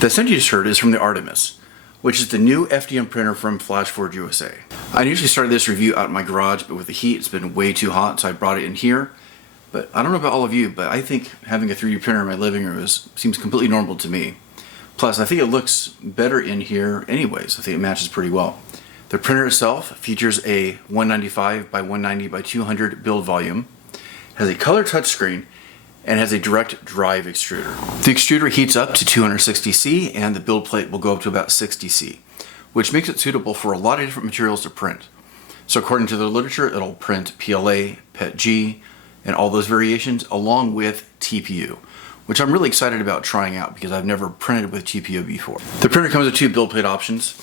The scent you just heard is from the Artemis, which is the new FDM printer from FlashForge USA. I initially started this review out in my garage, but with the heat it's been way too hot, so I brought it in here. But I don't know about all of you, but I think having a 3D printer in my living room seems completely normal to me. Plus, I think it looks better in here anyways. I think it matches pretty well. The printer itself features a 195 by 190 by 200 build volume, has a color touchscreen, and has a direct drive extruder. The extruder heats up to 260°C and the build plate will go up to about 60°C, which makes it suitable for a lot of different materials to print. So according to the literature, it'll print PLA, PETG, and all those variations along with TPU, which I'm really excited about trying out because I've never printed with TPU before. The printer comes with two build plate options,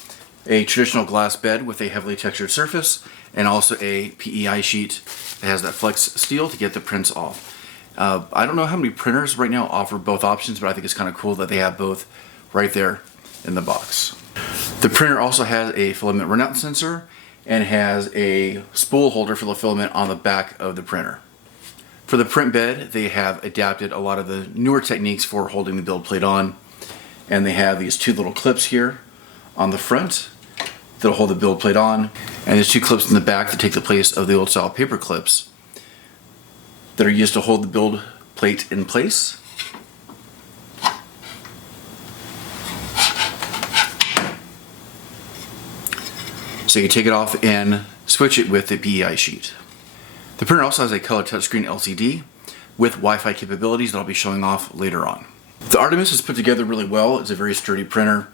a traditional glass bed with a heavily textured surface, and also a PEI sheet that has that flex steel to get the prints off. I don't know how many printers right now offer both options, but I think it's kind of cool that they have both right there in the box. The printer also has a filament runout sensor and has a spool holder for the filament on the back of the printer. For the print bed, they have adapted a lot of the newer techniques for holding the build plate on, and they have these two little clips here on the front that'll hold the build plate on, and there's two clips in the back that take the place of the old style paper clips that are used to hold the build plate in place. So you take it off and switch it with the PEI sheet. The printer also has a color touchscreen LCD with Wi-Fi capabilities that I'll be showing off later on. The Artemis is put together really well. It's a very sturdy printer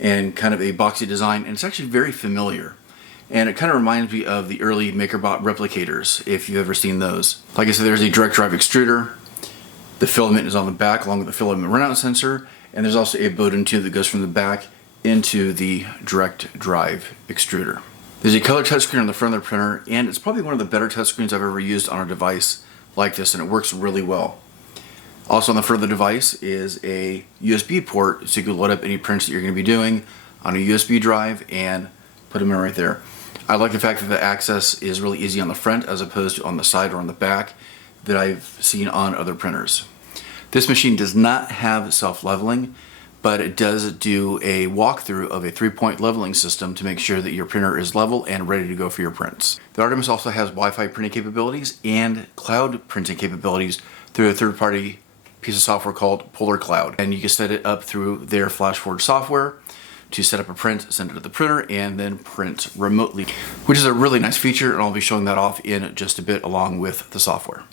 and kind of a boxy design, and it's actually very familiar. And it kind of reminds me of the early MakerBot replicators, if you've ever seen those. Like I said, there's a direct drive extruder. The filament is on the back along with the filament runout sensor, and there's also a Bowden tube that goes from the back into the direct drive extruder. There's a color touchscreen on the front of the printer, and it's probably one of the better touchscreens I've ever used on a device like this, and it works really well. Also on the front of the device is a USB port, so you can load up any prints that you're going to be doing on a USB drive and put them in right there. I like the fact that the access is really easy on the front as opposed to on the side or on the back that I've seen on other printers. This machine does not have self-leveling, but it does do a walkthrough of a 3-point leveling system to make sure that your printer is level and ready to go for your prints. The Artemis also has Wi-Fi printing capabilities and cloud printing capabilities through a third-party piece of software called Polar Cloud, and you can set it up through their FlashForge software to set up a print, send it to the printer, and then print remotely, which is a really nice feature, and I'll be showing that off in just a bit along with the software.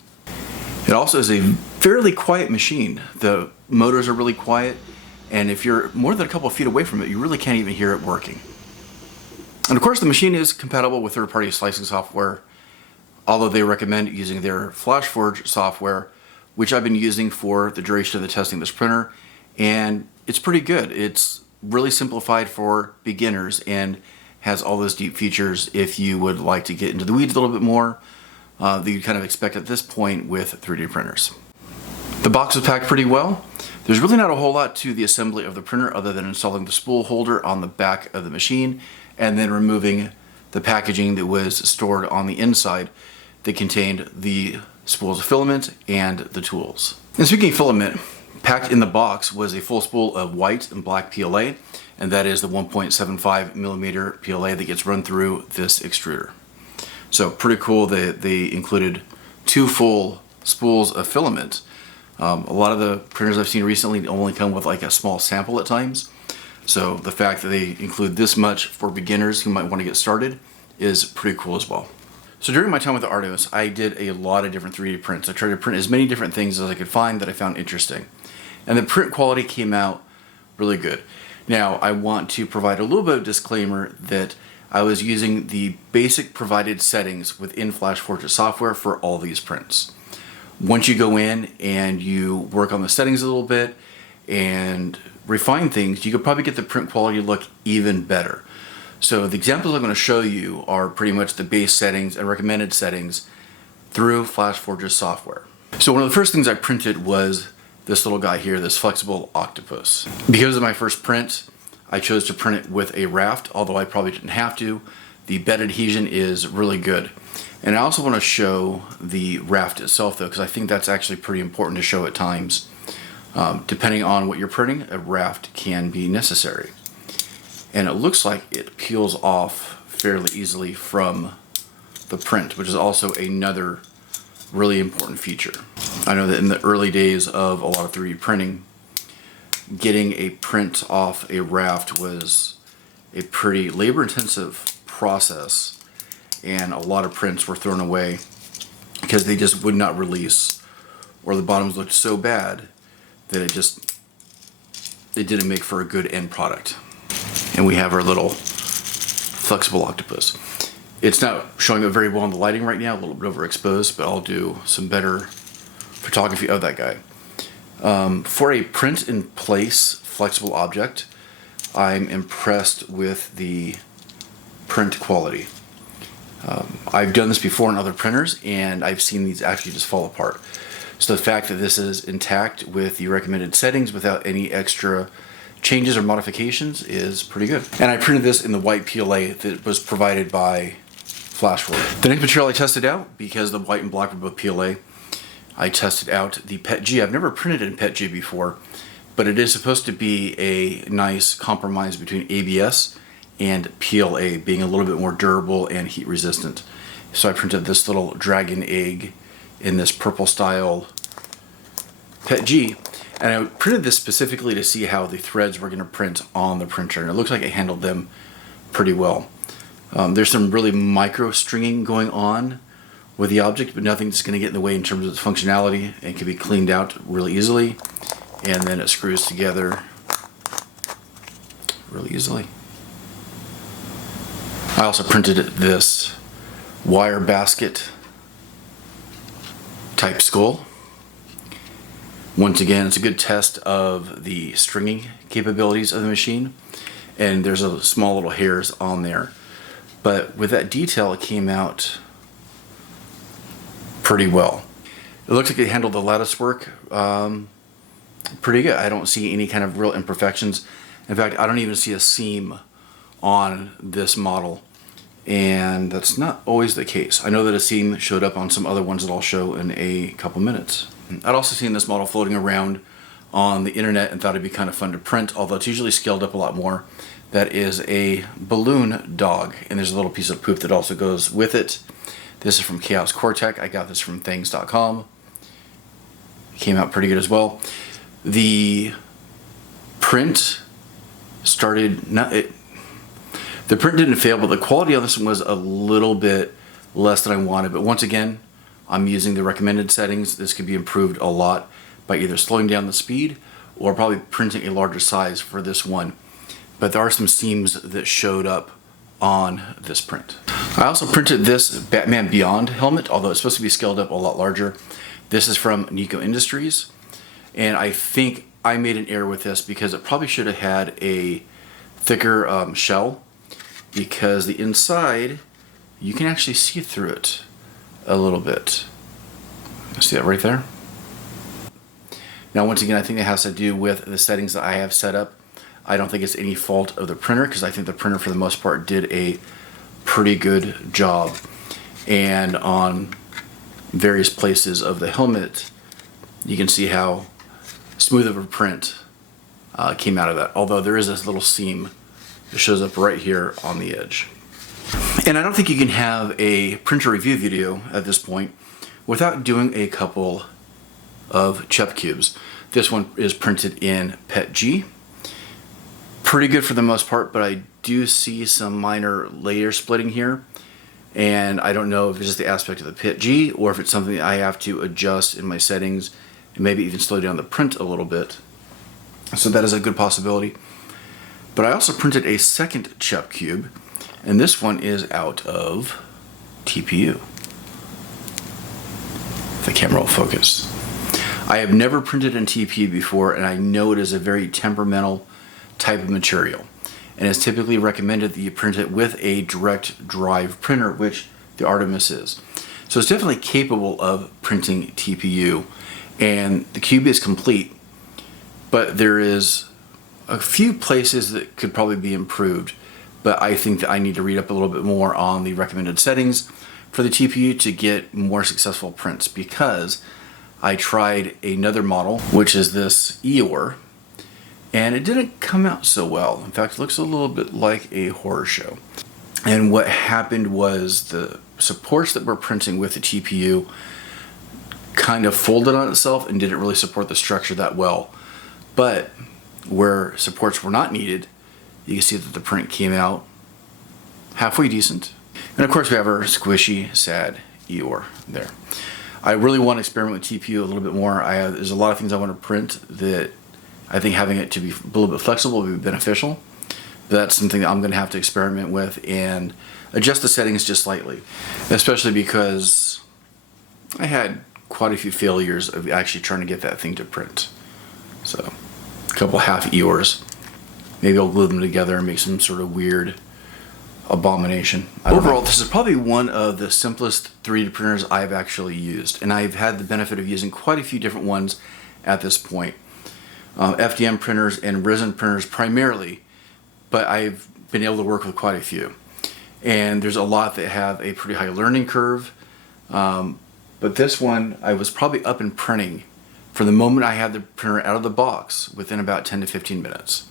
It also is a fairly quiet machine. The motors are really quiet, and if you're more than a couple of feet away from it, you really can't even hear it working. And of course, the machine is compatible with third-party slicing software, although they recommend using their FlashForge software, which I've been using for the duration of the testing of this printer, and it's pretty good. It's really simplified for beginners and has all those deep features if you would like to get into the weeds a little bit more that you kind of expect at this point with 3D printers. The box is packed pretty well. There's really not a whole lot to the assembly of the printer other than installing the spool holder on the back of the machine and then removing the packaging that was stored on the inside that contained the spools of filament and the tools. And speaking of filament, packed in the box was a full spool of white and black PLA, and that is the 1.75 millimeter PLA that gets run through this extruder. So pretty cool that they included two full spools of filament. A lot of the printers I've seen recently only come with like a small sample at times. So the fact that they include this much for beginners who might want to get started is pretty cool as well. So during my time with the Artemis, I did a lot of different 3D prints. I tried to print as many different things as I could find that I found interesting. And the print quality came out really good. Now, I want to provide a little bit of disclaimer that I was using the basic provided settings within FlashForge software for all these prints. Once you go in and you work on the settings a little bit and refine things, you could probably get the print quality to look even better. So the examples I'm going to show you are pretty much the base settings and recommended settings through FlashForge's software. So one of the first things I printed was this little guy here, this flexible octopus. Because of my first print, I chose to print it with a raft, although I probably didn't have to. The bed adhesion is really good. And I also want to show the raft itself though, because I think that's actually pretty important to show at times. Depending on what you're printing, a raft can be necessary. And it looks like it peels off fairly easily from the print, which is also another really important feature. I know that in the early days of a lot of 3D printing, getting a print off a raft was a pretty labor-intensive process, and a lot of prints were thrown away because they just would not release, or the bottoms looked so bad that it didn't make for a good end product. And we have our little flexible octopus. It's not showing up very well in the lighting right now, a little bit overexposed, but I'll do some better photography of that guy. For a print in place flexible object, I'm impressed with the print quality. I've done this before in other printers, and I've seen these actually just fall apart. So the fact that this is intact with the recommended settings without any extra changes or modifications is pretty good. And I printed this in the white PLA that was provided by FlashForge. The next material I tested out, because the white and black were both PLA, I tested out the PETG. I've never printed in PETG before, but it is supposed to be a nice compromise between ABS and PLA, being a little bit more durable and heat resistant. So I printed this little dragon egg in this purple style PETG, and I printed this specifically to see how the threads were going to print on the printer, and it looks like it handled them pretty well. There's some really micro stringing going on with the object, but nothing that's going to get in the way in terms of its functionality, and can be cleaned out really easily, and then it screws together really easily. I also printed this wire basket type skull. Once again, it's a good test of the stringing capabilities of the machine, and there's a small little hairs on there, but with that detail it came out pretty well. It looks like it handled the lattice work pretty good. I don't see any kind of real imperfections. In fact, I don't even see a seam on this model, and that's not always the case. I know that a seam showed up on some other ones that I'll show in a couple minutes. I'd also seen this model floating around on the internet and thought it'd be kind of fun to print, although it's usually scaled up a lot more. That is a balloon dog, and there's a little piece of poop that also goes with it. This is from Chaos Cortec. I got this from things.com. Came out pretty good as well. The print the print didn't fail, but the quality of this one was a little bit less than I wanted. But once again, I'm using the recommended settings. This could be improved a lot by either slowing down the speed or probably printing a larger size for this one. But there are some seams that showed up on this print. I also printed this Batman Beyond helmet, although it's supposed to be scaled up a lot larger. This is from Nico Industries, and I think I made an error with this because it probably should have had a thicker shell, because the inside, you can actually see through it a little bit. See that right there? Now once again, I think it has to do with the settings that I have set up. I don't think it's any fault of the printer, because I think the printer for the most part did a pretty good job. And on various places of the helmet, you can see how smooth of a print came out of that. Although there is this little seam that shows up right here on the edge. And I don't think you can have a printer review video at this point without doing a couple of CHEP cubes. This one is printed in PETG. Pretty good for the most part, but I do see some minor layer splitting here, and I don't know if it's just the aspect of the PETG or if it's something that I have to adjust in my settings and maybe even slow down the print a little bit. So that is a good possibility. But I also printed a second CHEP cube, and this one is out of TPU. The camera will focus. I have never printed in TPU before, and I know it is a very temperamental type of material, and it's typically recommended that you print it with a direct drive printer, which the Artemis is. So it's definitely capable of printing TPU, and the cube is complete, but there is a few places that could probably be improved. But I think that I need to read up a little bit more on the recommended settings for the TPU to get more successful prints, because I tried another model, which is this Eeyore, and it didn't come out so well. In fact, it looks a little bit like a horror show. And what happened was the supports that we're printing with the TPU kind of folded on itself and didn't really support the structure that well. But where supports were not needed, you can see that the print came out halfway decent. And of course we have our squishy, sad Eeyore there. I really want to experiment with TPU a little bit more. There's a lot of things I want to print that I think having it to be a little bit flexible would be beneficial. But that's something that I'm going to have to experiment with and adjust the settings just slightly. Especially because I had quite a few failures of actually trying to get that thing to print. So, a couple half Eeyores. Maybe I'll glue them together and make some sort of weird abomination. Overall, this is probably one of the simplest 3D printers I've actually used, and I've had the benefit of using quite a few different ones at this point. FDM printers and resin printers primarily, but I've been able to work with quite a few. And there's a lot that have a pretty high learning curve, but this one I was probably up and printing from the moment I had the printer out of the box within about 10 to 15 minutes.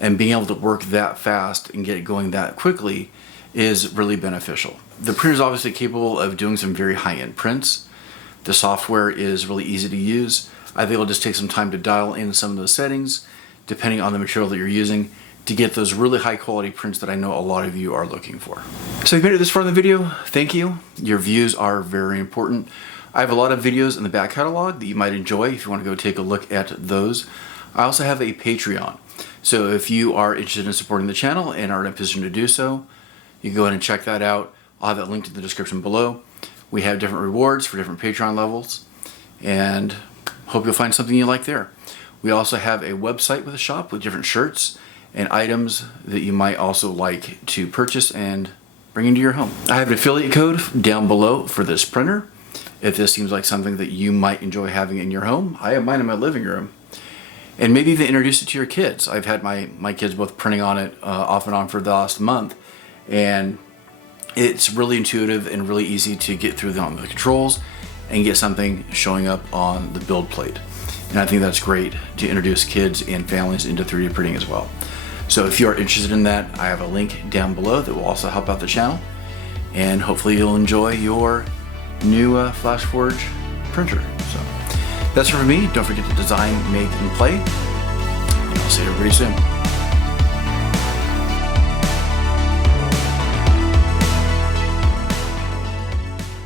And being able to work that fast and get it going that quickly is really beneficial. The printer is obviously capable of doing some very high-end prints. The software is really easy to use. I think it'll just take some time to dial in some of those settings, depending on the material that you're using, to get those really high-quality prints that I know a lot of you are looking for. So if you made it this far in the video, thank you. Your views are very important. I have a lot of videos in the back catalog that you might enjoy if you want to go take a look at those. I also have a Patreon. So if you are interested in supporting the channel and are in a position to do so, you can go ahead and check that out. I'll have that linked in the description below. We have different rewards for different Patreon levels, and hope you'll find something you like there. We also have a website with a shop with different shirts and items that you might also like to purchase and bring into your home. I have an affiliate code down below for this printer. If this seems like something that you might enjoy having in your home, I have mine in my living room. And maybe even introduce it to your kids. I've had my kids both printing on it off and on for the last month, and it's really intuitive and really easy to get through on the controls and get something showing up on the build plate. And I think that's great to introduce kids and families into 3D printing as well. So if you are interested in that, I have a link down below that will also help out the channel, and hopefully you'll enjoy your new FlashForge printer. So that's it for me. Don't forget to design, make, and play. And I'll see everybody soon.